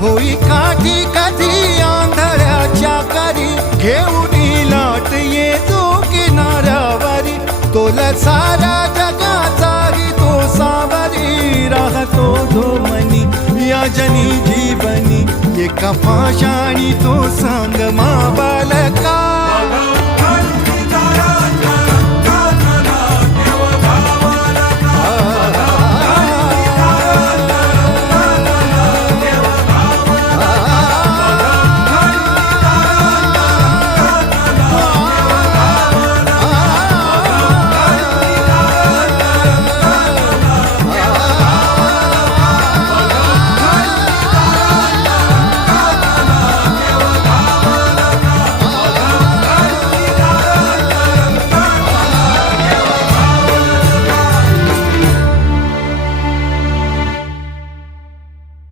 होई काठी कधी आंधळ्याच्या करी, घेऊन लाट येतो किनाऱ्यावरी, तोला सारा जगाचाही तो सावरी, राहतो धोमनी या जनी जीवनी, एका पाषाणी तो सांग मा बालका.